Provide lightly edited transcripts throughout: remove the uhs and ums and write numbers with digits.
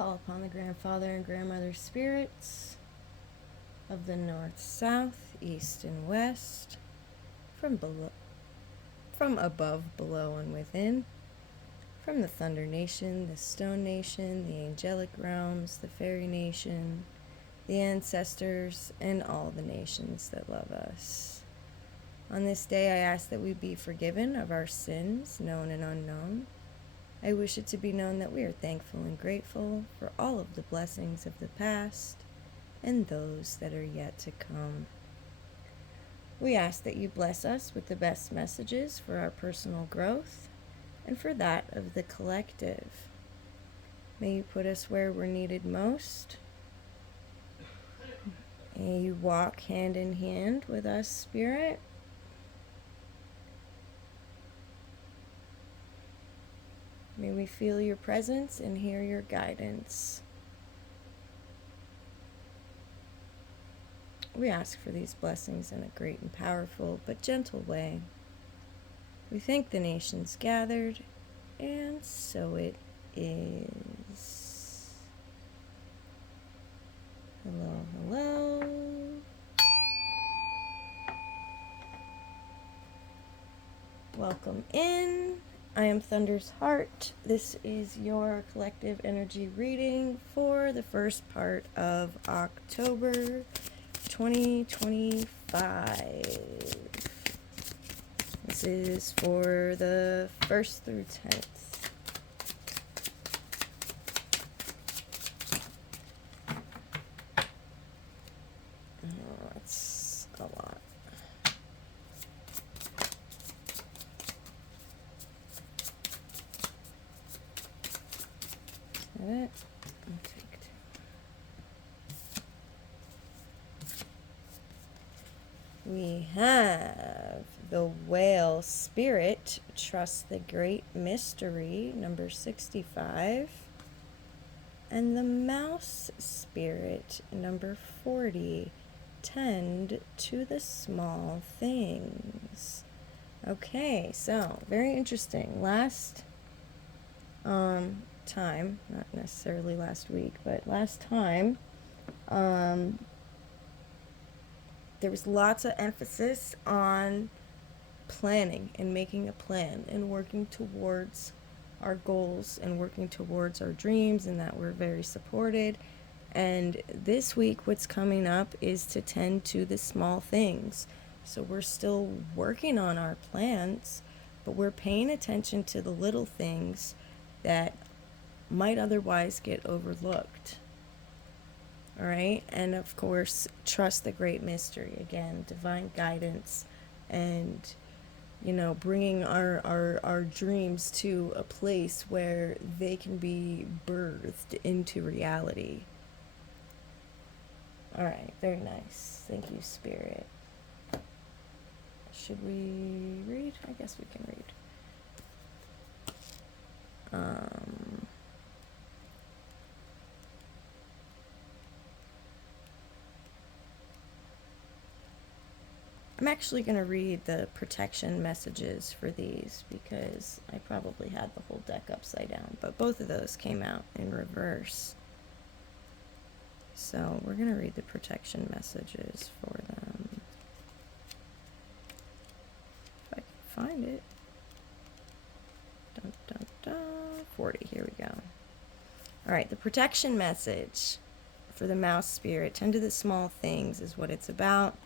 call upon the grandfather and grandmother spirits of the north, south, east, and west, from above, below, and within, from the Thunder Nation, the Stone Nation, the Angelic Realms, the Fairy Nation, the ancestors, and all the nations that love us. On this day, I ask that we be forgiven of our sins, known and unknown. I wish it to be known that we are thankful and grateful for all of the blessings of the past and those that are yet to come. We ask that you bless us with the best messages for our personal growth and for that of the collective. May you put us where we're needed most. May you walk hand in hand with us, Spirit. May we feel your presence and hear your guidance. We ask for these blessings in a great and powerful but gentle way. We thank the nations gathered, and so it is. Hello, hello. Welcome in. I am Thunder's Heart. This is your collective energy reading for the first part of October 2025. This is for the 1st through 10th. Oh, it's a lot. Is that it? I'll take two. We have the Whale Spirit, Trust the Great Mystery, number 65. And the Mouse Spirit, number 40, Tend to the Small Things. Okay, so very interesting. Last time, not necessarily last week, but last time, there was lots of emphasis on planning and making a plan and working towards our goals and working towards our dreams, and that we're very supported. And this week, what's coming up is to tend to the small things. So we're still working on our plans, but we're paying attention to the little things that might otherwise get overlooked. All right? And of course, trust the great mystery. Again, divine guidance and, bringing our dreams to a place where they can be birthed into reality. All right, very nice. Thank you, Spirit. Should we read? I guess we can read. I'm actually going to read the protection messages for these because I probably had the whole deck upside down, but both of those came out in reverse. So we're going to read the protection messages for them. If I can find it. Dun, dun, dun. 40, here we go. All right, the protection message for the Mouse Spirit, tend to the small things, is what it's about.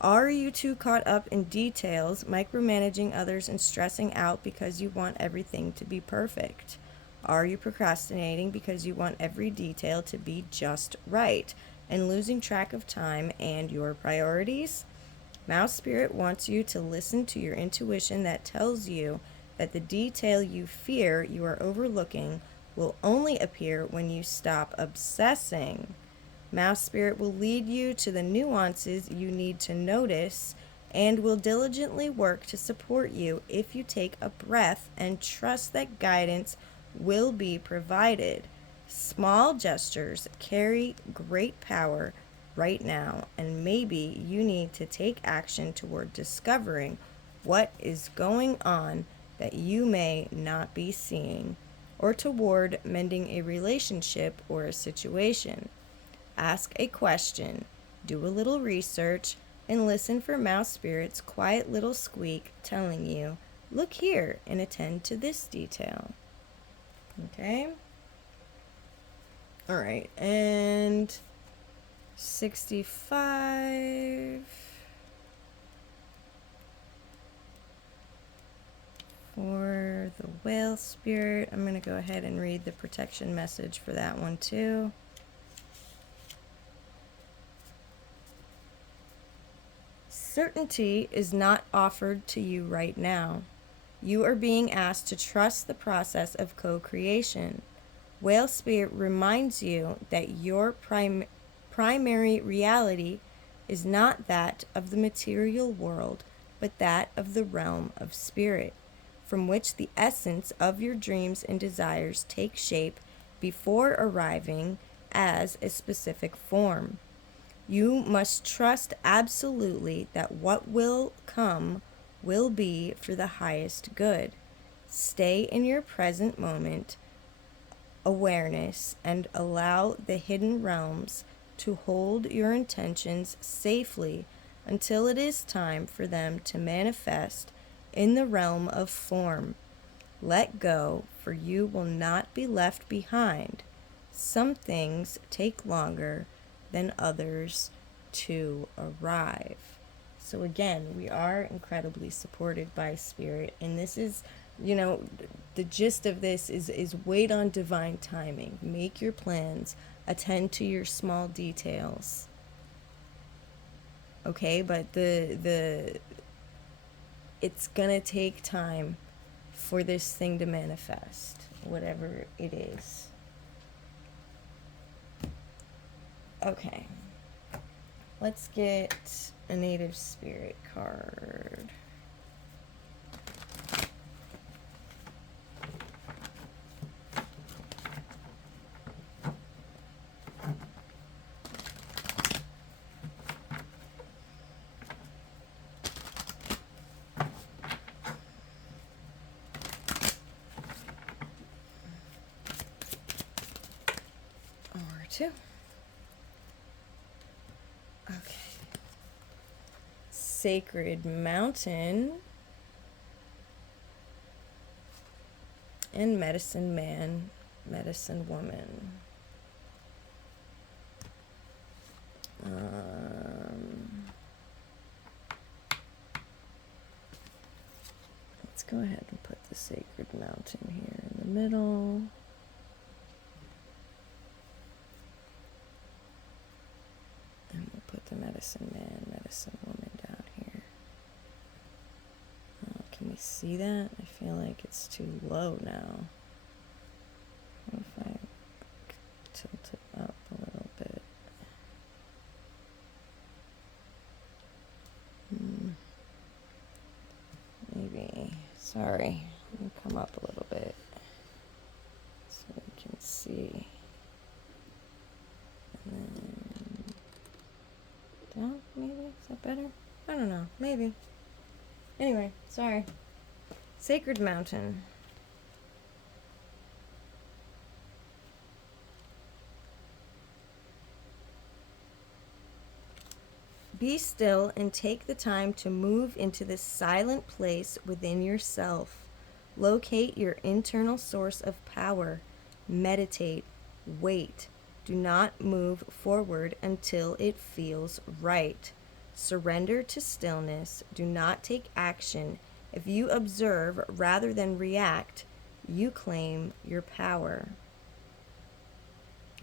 Are you too caught up in details, micromanaging others and stressing out because you want everything to be perfect? Are you procrastinating because you want every detail to be just right and losing track of time and your priorities? Mouse Spirit wants you to listen to your intuition that tells you that the detail you fear you are overlooking will only appear when you stop obsessing. Mouse Spirit will lead you to the nuances you need to notice and will diligently work to support you if you take a breath and trust that guidance will be provided. Small gestures carry great power right now, and maybe you need to take action toward discovering what is going on that you may not be seeing, or toward mending a relationship or a situation. Ask a question, do a little research, and listen for mouse spirit's quiet little squeak telling you, look here and attend to this detail. Okay? All right, and 65 for the whale spirit. I'm going to go ahead and read the protection message for that one too. Certainty is not offered to you right now. You are being asked to trust the process of co-creation. Whale Spirit reminds you that your primary reality is not that of the material world, but that of the realm of spirit, from which the essence of your dreams and desires take shape before arriving as a specific form. You must trust absolutely that what will come will be for the highest good. Stay in your present moment awareness and allow the hidden realms to hold your intentions safely until it is time for them to manifest in the realm of form. Let go, for you will not be left behind. Some things take longer than others to arrive. So again, we are incredibly supported by spirit, and this is, the gist of this is wait on divine timing. Make your plans, attend to your small details. Okay, but the it's gonna take time for this thing to manifest, whatever it is. Okay. Let's get a native spirit card. Or two. Okay. Sacred Mountain and Medicine Man, Medicine Woman. Let's go ahead and put the Sacred Mountain here in the middle. And we'll put the Medicine Man, Medicine Woman down here. Can we see that? I feel like it's too low now. What if I tilt it up a little bit? Maybe. Sorry. Let me come up a little bit so we can see. And then down, maybe? Is that better? I don't know. Maybe. Anyway, sorry. Sacred Mountain. Be still and take the time to move into this silent place within yourself. Locate your internal source of power. Meditate. Wait. Do not move forward until it feels right. Surrender to stillness. Do not take action. If you observe rather than react, you claim your power.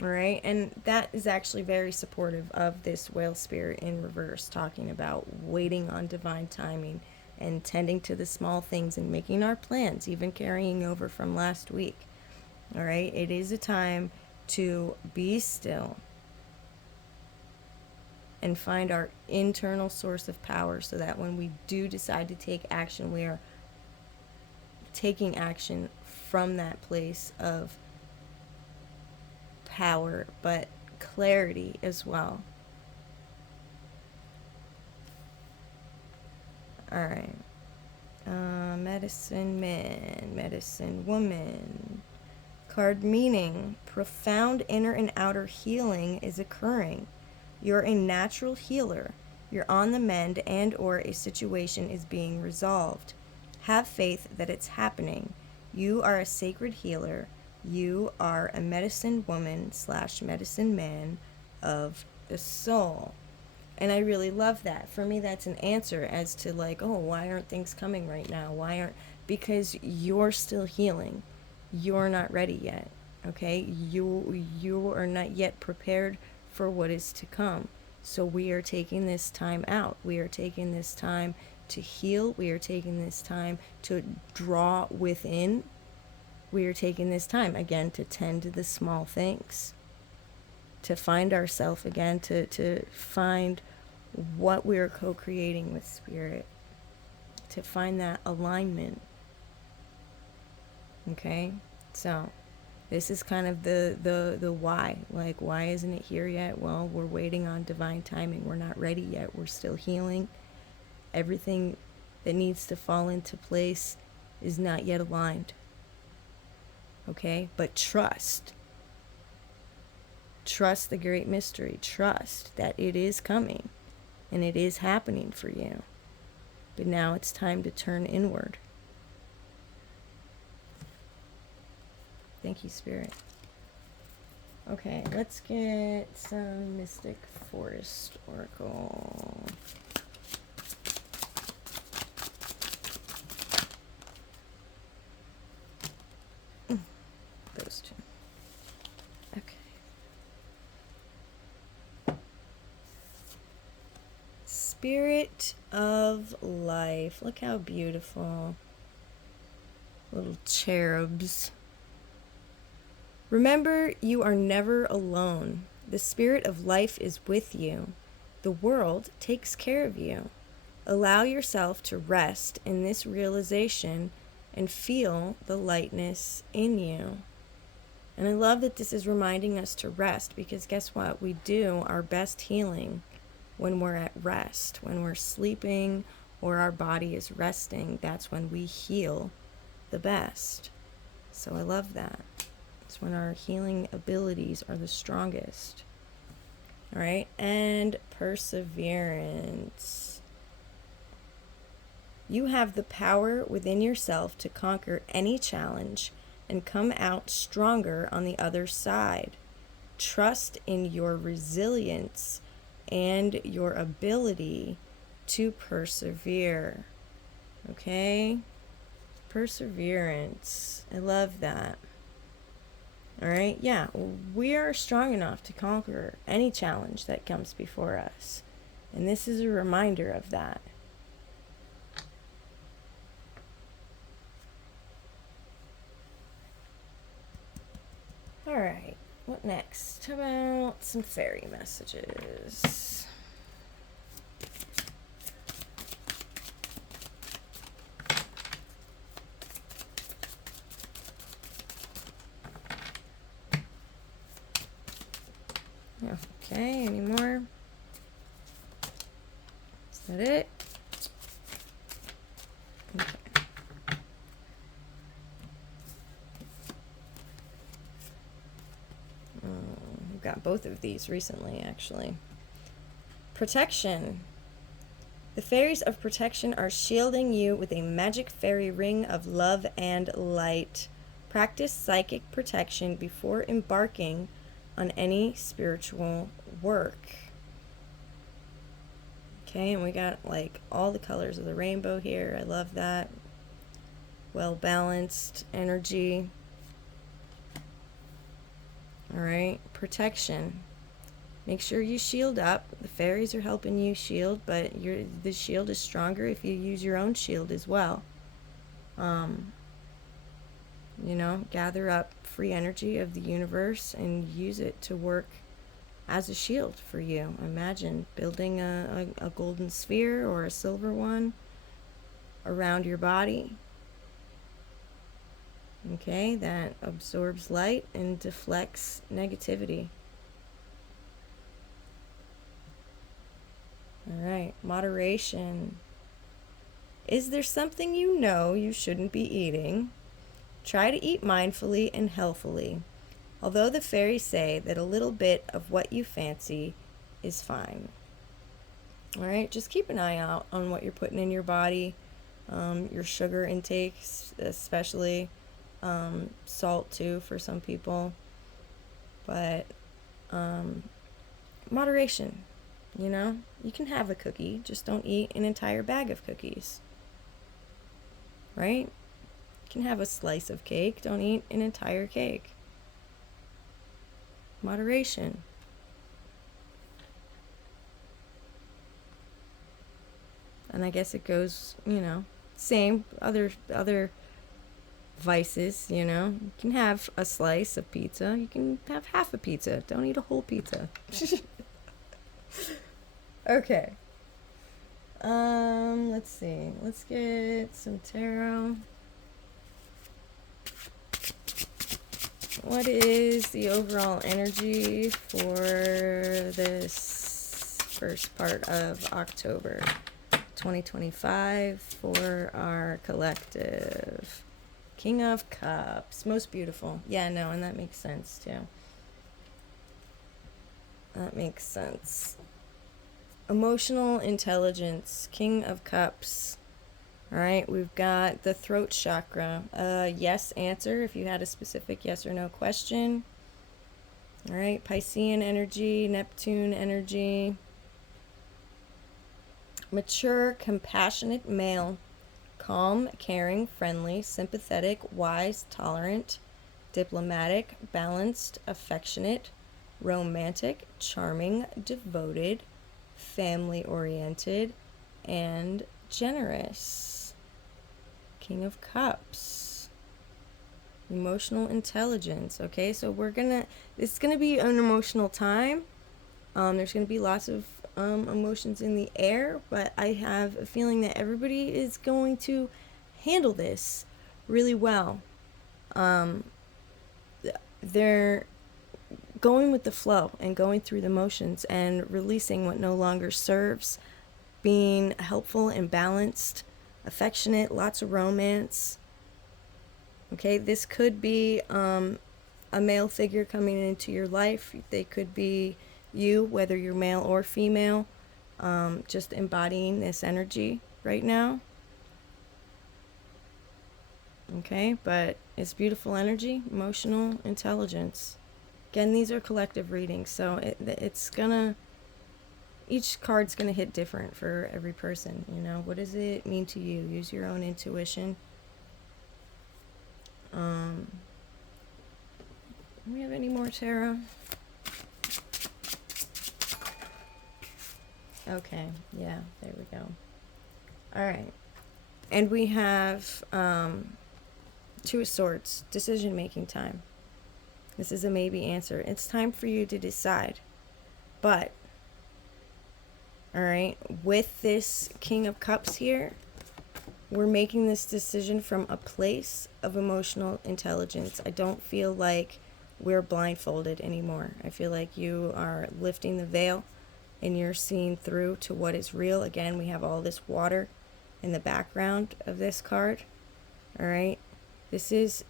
All right, and that is actually very supportive of this whale spirit in reverse, talking about waiting on divine timing and tending to the small things and making our plans, even carrying over from last week. All right, it is a time to be still and find our internal source of power so that when we do decide to take action, we are taking action from that place of power, but clarity as well. All right. Medicine Man, Medicine Woman. card, meaning profound inner and outer healing is occurring. You're a natural healer. You're on the mend, and or a situation is being resolved. Have faith that it's happening. You are a sacred healer. You are a medicine woman / medicine man of the soul. And I really love that. For me, that's an answer as to like, oh, why aren't things coming right now? Because you're still healing. You're not ready yet. Okay? You are not yet prepared for what is to come. So we are taking this time out. We are taking this time to heal. We are taking this time to draw within. We are taking this time again to tend to the small things, to find ourselves again, to find what we are co-creating with spirit, to find that alignment. Okay, so this is kind of the why. Like, why isn't it here yet? Well, we're waiting on divine timing. We're not ready yet. We're still healing. Everything that needs to fall into place is not yet aligned. Okay, but trust the great mystery. Trust that it is coming and it is happening for you. But now it's time to turn inward. Thank you, Spirit. Okay, let's get some Mystic Forest Oracle. Those two. Okay. Spirit of life. Look how beautiful. Little cherubs. Remember, you are never alone. The spirit of life is with you. The world takes care of you. Allow yourself to rest in this realization and feel the lightness in you. And I love that this is reminding us to rest, because guess what? We do our best healing when we're at rest, when we're sleeping or our body is resting. That's when we heal the best. So I love that. It's when our healing abilities are the strongest. All right, and perseverance. You have the power within yourself to conquer any challenge and come out stronger on the other side. Trust in your resilience and your ability to persevere. Okay? Perseverance. I love that. All right? Yeah, we are strong enough to conquer any challenge that comes before us. And this is a reminder of that. All right, what next? How about some fairy messages? Okay, any more? Is that it? Okay. We've got both of these recently, actually. Protection. The fairies of protection are shielding you with a magic fairy ring of love and light. Practice psychic protection before embarking on any spiritual work. Okay, and we got like all the colors of the rainbow here. I love that. Well balanced energy. All right, protection. Make sure you shield up. The fairies are helping you shield, but the shield is stronger if you use your own shield as well. Gather up free energy of the universe and use it to work as a shield for you. Imagine building a golden sphere or a silver one around your body. Okay, that absorbs light and deflects negativity. All right, moderation. Is there something you know you shouldn't be eating? Try to eat mindfully and healthfully, although the fairies say that a little bit of what you fancy is fine. All right, just keep an eye out on what you're putting in your body, your sugar intakes, especially salt too for some people, but moderation. You can have a cookie, just don't eat an entire bag of cookies, right? You can have a slice of cake, don't eat an entire cake. Moderation. And I guess it goes, same other vices, You can have a slice of pizza, you can have half a pizza, don't eat a whole pizza. Okay. Let's see. Let's get some tarot. What is the overall energy for this first part of October 2025 for our collective? King of Cups. Most beautiful. Yeah, no, and that makes sense too. That makes sense. Emotional intelligence. King of Cups. All right, we've got the throat chakra. Yes answer if you had a specific yes or no question. All right, Piscean energy, Neptune energy. Mature, compassionate male. Calm, caring, friendly, sympathetic, wise, tolerant, diplomatic, balanced, affectionate, romantic, charming, devoted, family-oriented, and generous. King of Cups. Emotional intelligence. Okay, so it's gonna be an emotional time. There's gonna be lots of emotions in the air, but I have a feeling that everybody is going to handle this really well. They're going with the flow and going through the motions and releasing what no longer serves, being helpful and balanced, affectionate, lots of romance. Okay, this could be a male figure coming into your life. They could be you, whether you're male or female, just embodying this energy right now. Okay, but it's beautiful energy, emotional intelligence. Again, these are collective readings, so each card's gonna hit different for every person. What does it mean to you? Use your own intuition. Do we have any more tarot? Okay, yeah, there we go. All right, and we have Two of Swords, decision making time. This is a maybe answer. It's time for you to decide. But, all right, with this King of Cups here, we're making this decision from a place of emotional intelligence. I don't feel like we're blindfolded anymore. I feel like you are lifting the veil and you're seeing through to what is real. Again, we have all this water in the background of this card. All right, this is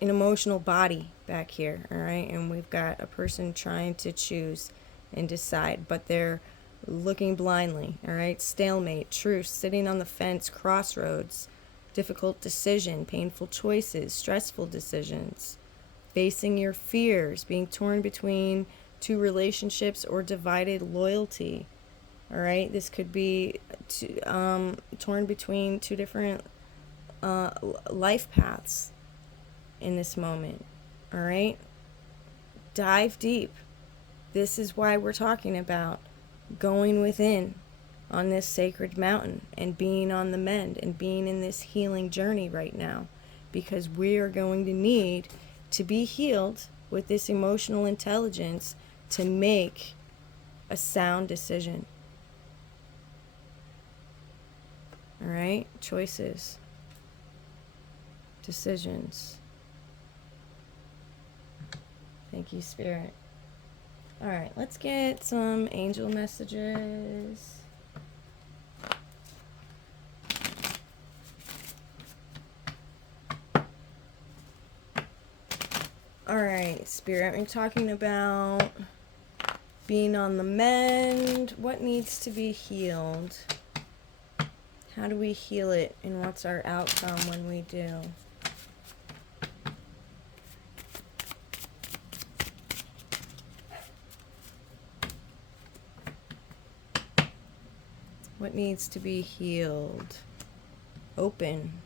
an emotional body back here. All right, and we've got a person trying to choose and decide, but they're looking blindly. All right, stalemate, truce, sitting on the fence, crossroads, difficult decision, painful choices, stressful decisions, facing your fears, being torn between two relationships or divided loyalty. All right, this could be torn between two different life paths in this moment. All right, dive deep. This is why we're talking about going within on this sacred mountain and being on the mend and being in this healing journey right now, because we are going to need to be healed with this emotional intelligence to make a sound decision. All right, choices, decisions. Thank you, Spirit. All right, let's get some angel messages. All right, Spirit, I'm talking about being on the mend. What needs to be healed? How do we heal it, and what's our outcome when we do? What needs to be healed? Openness.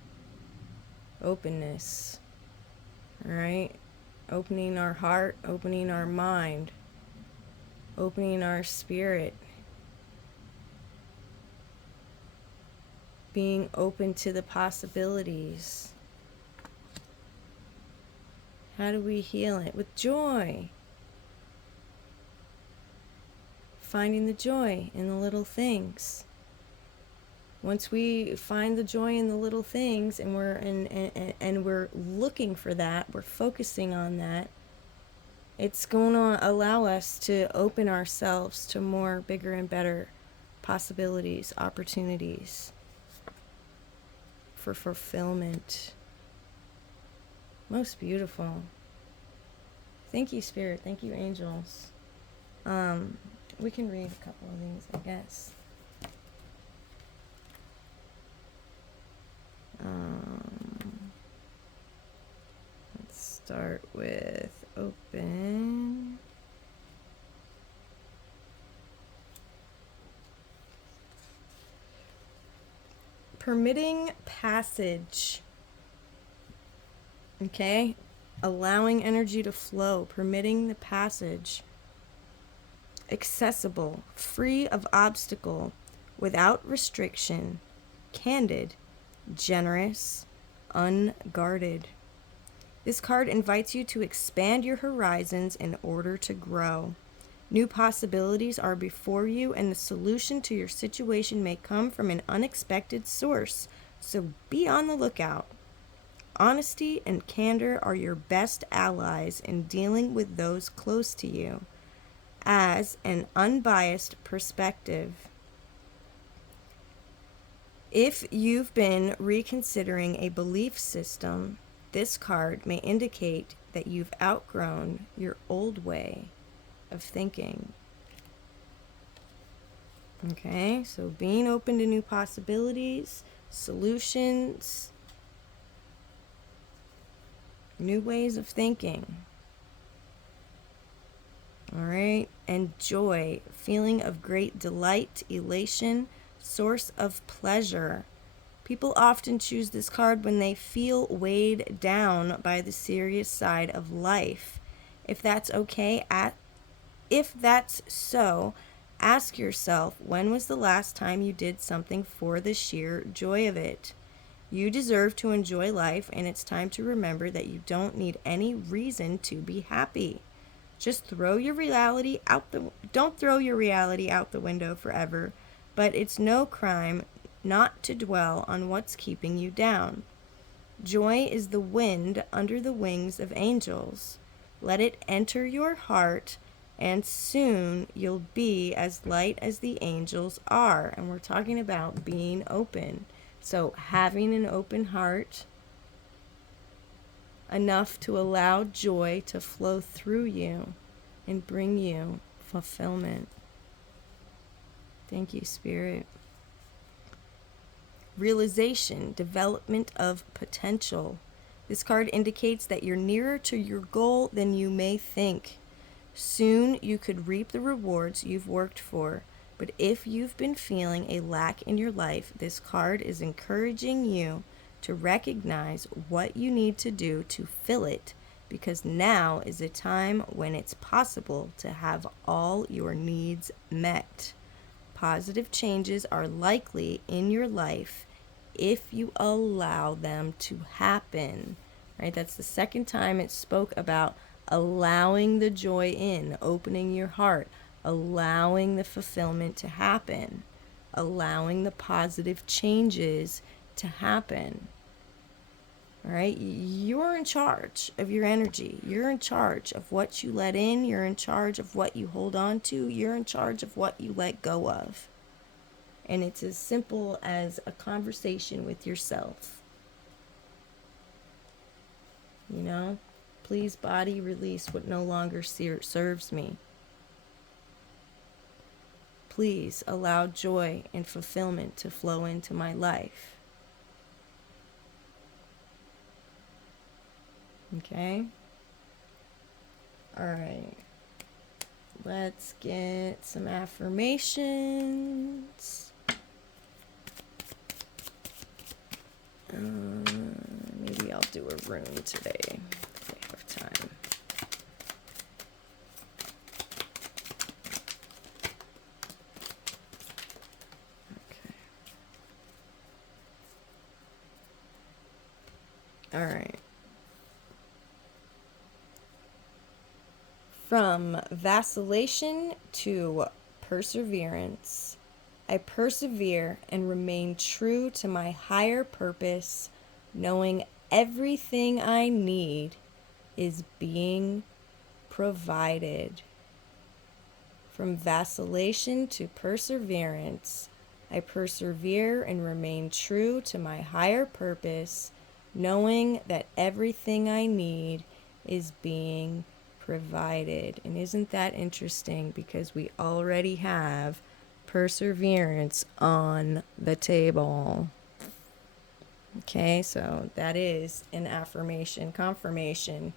All right? Opening our heart, opening our mind, opening our spirit. Being open to the possibilities. How do we heal it? With joy. Finding the joy in the little things. Once we find the joy in the little things, and we're looking for that, we're focusing on that, it's going to allow us to open ourselves to more bigger and better possibilities, opportunities for fulfillment. Most beautiful. Thank you, Spirit. Thank you, angels. We can read a couple of these, I guess. Let's start with open. Permitting passage. Okay? Allowing energy to flow, permitting the passage. Accessible, free of obstacle, without restriction, candid, generous, unguarded. This card invites you to expand your horizons in order to grow. New possibilities are before you, and the solution to your situation may come from an unexpected source, so be on the lookout. Honesty and candor are your best allies in dealing with those close to you. As an unbiased perspective. If you've been reconsidering a belief system, this card may indicate that you've outgrown your old way of thinking. Okay, so being open to new possibilities, solutions, new ways of thinking. All right, and joy, feeling of great delight, elation, source of pleasure. People often choose this card when they feel weighed down by the serious side of life. If that's so, ask yourself, when was the last time you did something for the sheer joy of it? You deserve to enjoy life, and it's time to remember that you don't need any reason to be happy. Just don't throw your reality out the window forever, but it's no crime not to dwell on what's keeping you down. Joy is the wind under the wings of angels. Let it enter your heart, and soon you'll be as light as the angels are. And we're talking about being open. So having an open heart, enough to allow joy to flow through you and bring you fulfillment. Thank you, Spirit. Realization, development of potential. This card indicates that you're nearer to your goal than you may think. Soon you could reap the rewards you've worked for. But if you've been feeling a lack in your life, this card is encouraging you to recognize what you need to do to fill it, because now is a time when it's possible to have all your needs met. Positive changes are likely in your life if you allow them to happen. Right? That's the second time it spoke about allowing the joy in, opening your heart, allowing the fulfillment to happen, allowing the positive changes to happen. All right, you're in charge of your energy. You're in charge of what you let in. You're in charge of what you hold on to. You're in charge of what you let go of. And it's as simple as a conversation with yourself. You know, Please, body, release what no longer serves me. Please allow joy and fulfillment to flow into my life. Okay? All right. Let's get some affirmations. Maybe I'll do a rune today if I have time. Okay. All right. From vacillation to perseverance, I persevere and remain true to my higher purpose, knowing everything I need is being provided. From vacillation to perseverance, I persevere and remain true to my higher purpose, knowing that everything I need is being provided. And isn't that interesting? Because we already have perseverance on the table. Okay, so that is an affirmation, confirmation.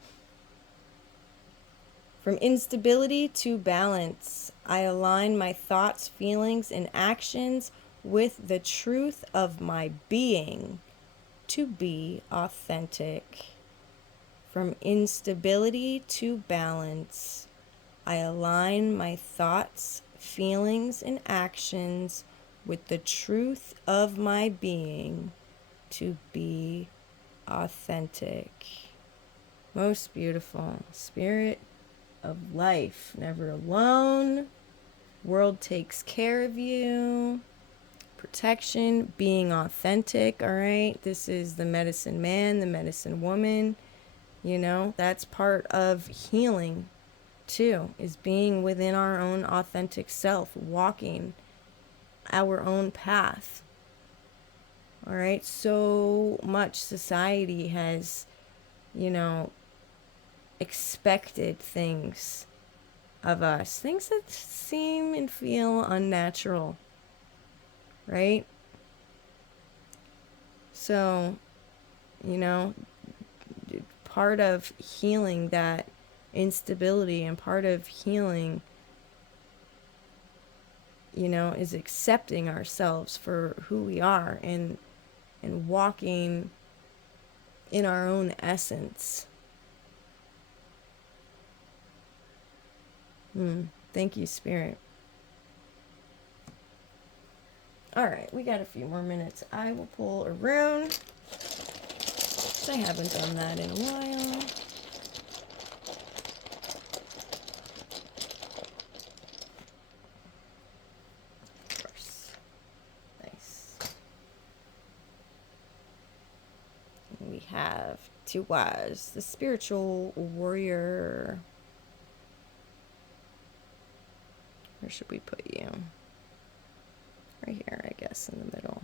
From instability to balance, I align my thoughts, feelings, and actions with the truth of my being to be authentic. From instability to balance, I align my thoughts, feelings, and actions with the truth of my being to be authentic. Most beautiful. Spirit of life, never alone. World takes care of you. Protection, being authentic, all right? This is the medicine man, the medicine woman. You know, that's part of healing too, is being within our own authentic self, walking our own path. All right, so much society has, expected things of us, things that seem and feel unnatural, right? So, part of healing that instability and part of healing, is accepting ourselves for who we are and walking in our own essence. Thank you, Spirit. All right, we got a few more minutes. I will pull a rune. I haven't done that in a while. Of course. Nice. And we have Tiwaz, the spiritual warrior. Where should we put you? Right here, I guess, in the middle.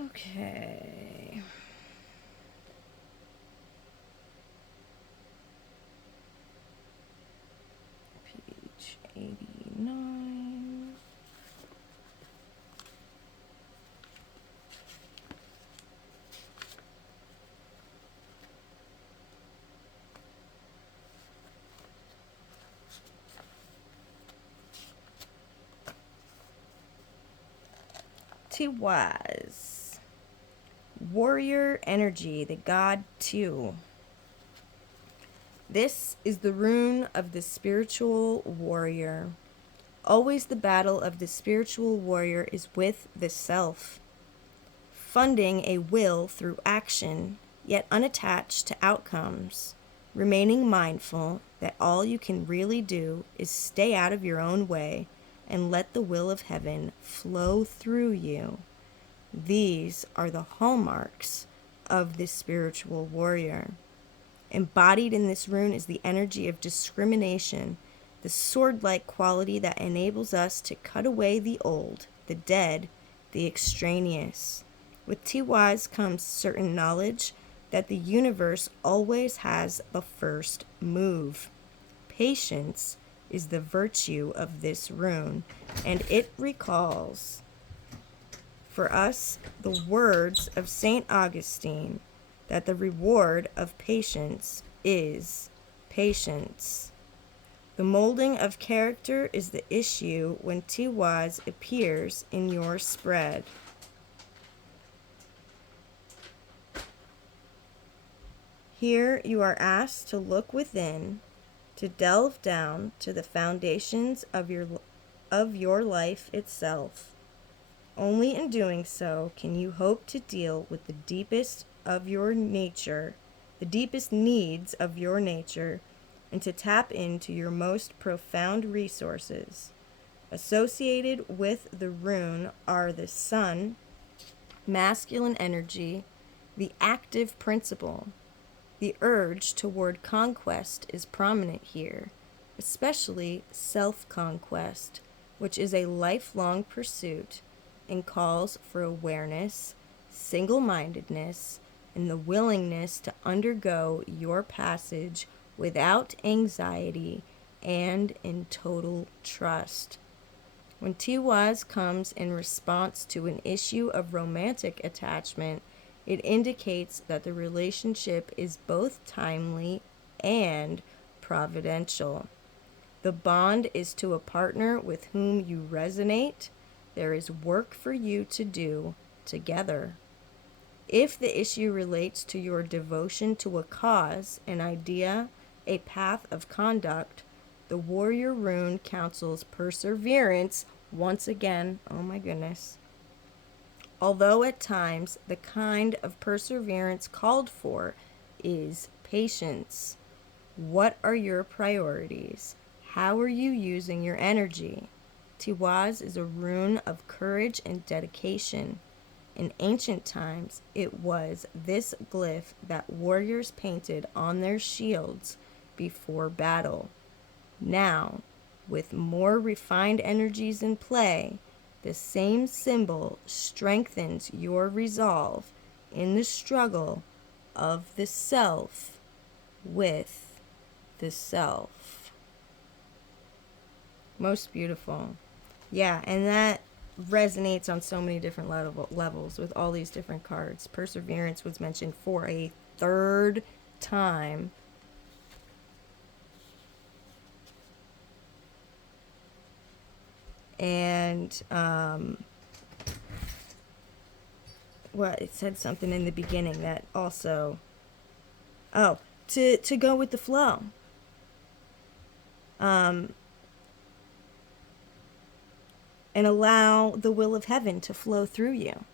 Okay. Page 89. Tiwaz, warrior energy, the god Tu. This is the rune of the spiritual warrior. Always the battle of the spiritual warrior is with the self. Funding a will through action, yet unattached to outcomes. Remaining mindful that all you can really do is stay out of your own way and let the will of heaven flow through you. These are the hallmarks of this spiritual warrior. Embodied in this rune is the energy of discrimination the sword-like quality that enables us to cut away the old, the dead, the extraneous. With Tiwaz comes certain knowledge that the universe always has the first move. Patience is the virtue of this rune, and it recalls for us the words of St. Augustine that the reward of patience is patience. The molding of character is the issue when Tiwaz appears in your spread. Here you are asked to look within, to delve down to the foundations of your life itself. Only in doing so can you hope to deal with the deepest of your nature, the deepest needs of your nature, and to tap into your most profound resources. Associated with the rune are the sun, masculine energy, the active principle. The urge toward conquest is prominent here, especially self-conquest, which is a lifelong pursuit and calls for awareness, single-mindedness, and the willingness to undergo your passage without anxiety and in total trust. When Tiwaz comes in response to an issue of romantic attachment, it indicates that the relationship is both timely and providential. The bond is to a partner with whom you resonate. There is work for you to do together. If the issue relates to your devotion to a cause, an idea, a path of conduct, the warrior rune counsels perseverance once again. Oh my goodness. Although at times the kind of perseverance called for is patience. What are your priorities? How are you using your energy? Tiwaz is a rune of courage and dedication. In ancient times, it was this glyph that warriors painted on their shields before battle. Now, with more refined energies in play, the same symbol strengthens your resolve in the struggle of the self with the self. Most beautiful. Yeah, and that resonates on so many different levels with all these different cards. Perseverance was mentioned for a third time. And well, it said something in the beginning that also, to go with the flow. And allow the will of heaven to flow through you,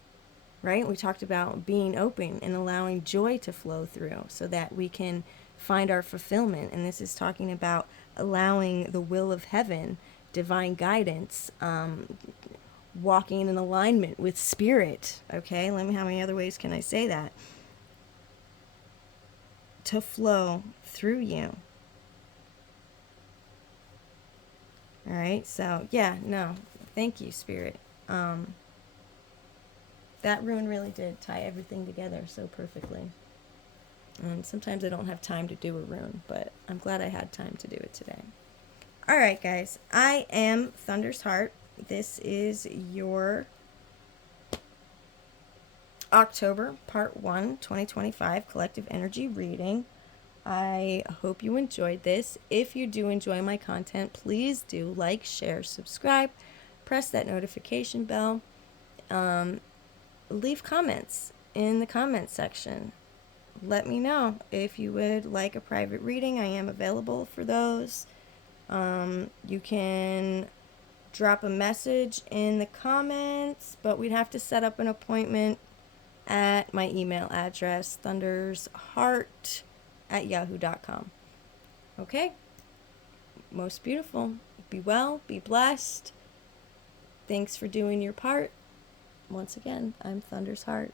right? We talked about being open and allowing joy to flow through so that we can find our fulfillment. And this is talking about allowing the will of heaven, divine guidance, walking in alignment with spirit. Okay, how many other ways can I say that? To flow through you. All right, so yeah, no, thank you, Spirit. That rune really did tie everything together so perfectly. And sometimes I don't have time to do a rune, but I'm glad I had time to do it today. All right, guys, I am Thunder's Heart. This is your October Part 1 2025 Collective Energy reading. I hope you enjoyed this. If you do enjoy my content, please do like, share, subscribe, press that notification bell, leave comments in the comments section. Let me know if you would like a private reading. I am available for those. You can drop a message in the comments, but we'd have to set up an appointment at my email address, thundersheart@yahoo.com. Okay? Most beautiful. Be well, be blessed. Thanks for doing your part. Once again, I'm Thunder's Heart.